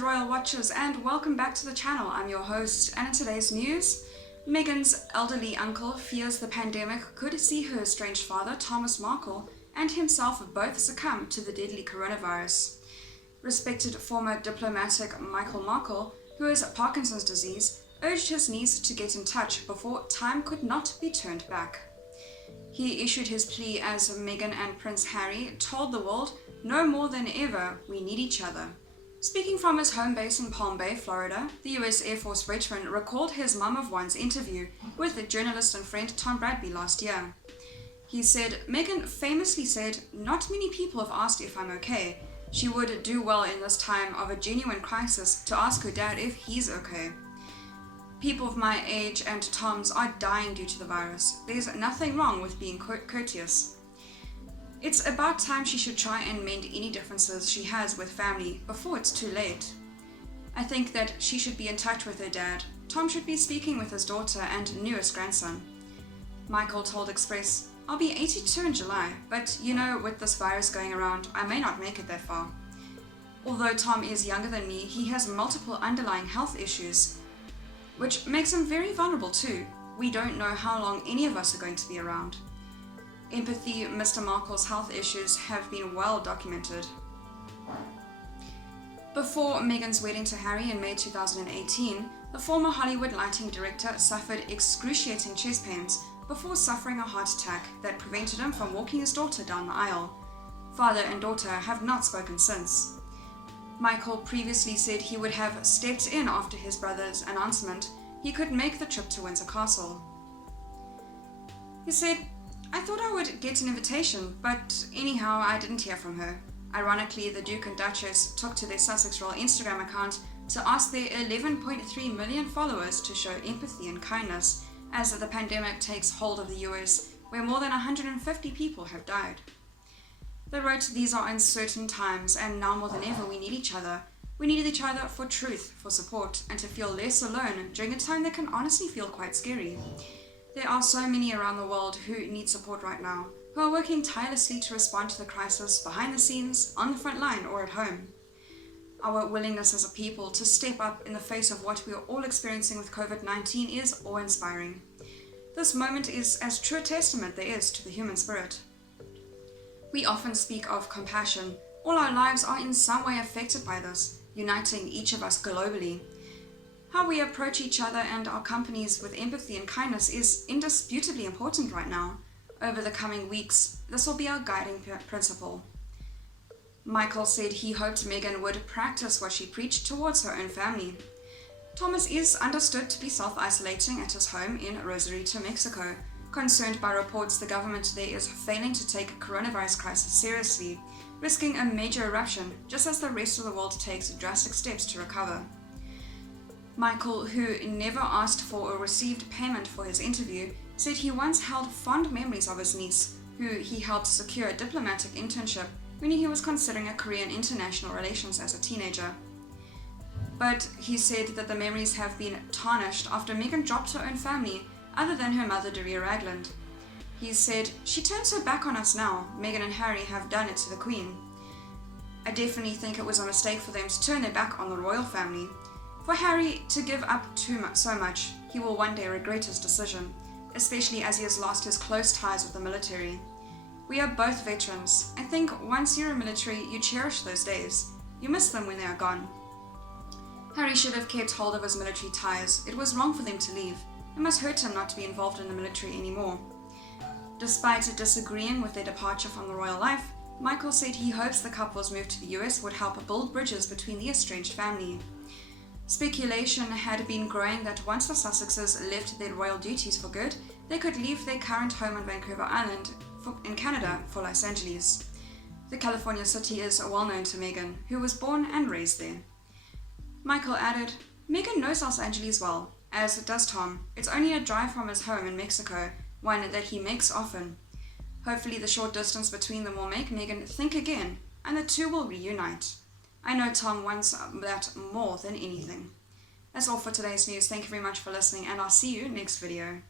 Royal Watchers, and welcome back to the channel. I'm your host, and in today's news, Meghan's elderly uncle fears the pandemic could see her estranged father, Thomas Markle, and himself both succumb to the deadly coronavirus. Respected former diplomatic Michael Markle, who has Parkinson's disease, urged his niece to get in touch before time could not be turned back. He issued his plea as Meghan and Prince Harry told the world, "No more than ever, we need each other." Speaking from his home base in Palm Bay, Florida, the US Air Force veteran recalled his Mum of One's interview with journalist and friend Tom Bradby last year. He said, "Meghan famously said, 'Not many people have asked if I'm okay.' She would do well in this time of a genuine crisis to ask her dad if he's okay. People of my age and Tom's are dying due to the virus. There's nothing wrong with being courteous. It's about time she should try and mend any differences she has with family before it's too late. I think that she should be in touch with her dad. Tom should be speaking with his daughter and newest grandson." Michael told Express, "I'll be 82 in July, but you know, with this virus going around, I may not make it that far. Although Tom is younger than me, he has multiple underlying health issues, which makes him very vulnerable too. We don't know how long any of us are going to be around. Empathy, Mr. Markle's health issues have been well documented." Before Meghan's wedding to Harry in May 2018, the former Hollywood lighting director suffered excruciating chest pains before suffering a heart attack that prevented him from walking his daughter down the aisle. Father and daughter have not spoken since. Michael previously said he would have stepped in after his brother's announcement he could make the trip to Windsor Castle. He said, "I thought I would get an invitation, but anyhow I didn't hear from her." Ironically, the Duke and Duchess took to their Sussex Royal Instagram account to ask their 11.3 million followers to show empathy and kindness as the pandemic takes hold of the US, where more than 150 people have died. They wrote, "These are uncertain times, and now more than ever we need each other. We need each other for truth, for support, and to feel less alone during a time that can honestly feel quite scary. There are so many around the world who need support right now, who are working tirelessly to respond to the crisis behind the scenes, on the front line, or at home. Our willingness as a people to step up in the face of what we are all experiencing with COVID-19 is awe-inspiring. This moment is as true a testament there is to the human spirit. We often speak of compassion. All our lives are in some way affected by this, uniting each of us globally. How we approach each other and our companies with empathy and kindness is indisputably important right now. Over the coming weeks, this will be our guiding principle." Michael said he hoped Meghan would practice what she preached towards her own family. Thomas is understood to be self-isolating at his home in Rosarito, Mexico, concerned by reports the government there is failing to take coronavirus crisis seriously, risking a major eruption just as the rest of the world takes drastic steps to recover. Michael, who never asked for or received payment for his interview, said he once held fond memories of his niece, who he helped secure a diplomatic internship when he was considering a career in international relations as a teenager. But he said that the memories have been tarnished after Meghan dropped her own family, other than her mother, Doria Ragland. He said, "She turns her back on us now. Meghan and Harry have done it to the Queen. I definitely think it was a mistake for them to turn their back on the royal family. For Harry to give up so much, he will one day regret his decision, especially as he has lost his close ties with the military. We are both veterans. I think once you're in military, you cherish those days. You miss them when they are gone. Harry should have kept hold of his military ties. It was wrong for them to leave. It must hurt him not to be involved in the military anymore." Despite disagreeing with their departure from the royal life, Michael said he hopes the couple's move to the US would help build bridges between the estranged family. Speculation had been growing that once the Sussexes left their royal duties for good, they could leave their current home on Vancouver Island in Canada for Los Angeles. The California city is well known to Meghan, who was born and raised there. Michael added, "Meghan knows Los Angeles well, as does Tom. It's only a drive from his home in Mexico, one that he makes often. Hopefully the short distance between them will make Meghan think again, and the two will reunite. I know Tom wants that more than anything." That's all for today's news. Thank you very much for listening, and I'll see you next video.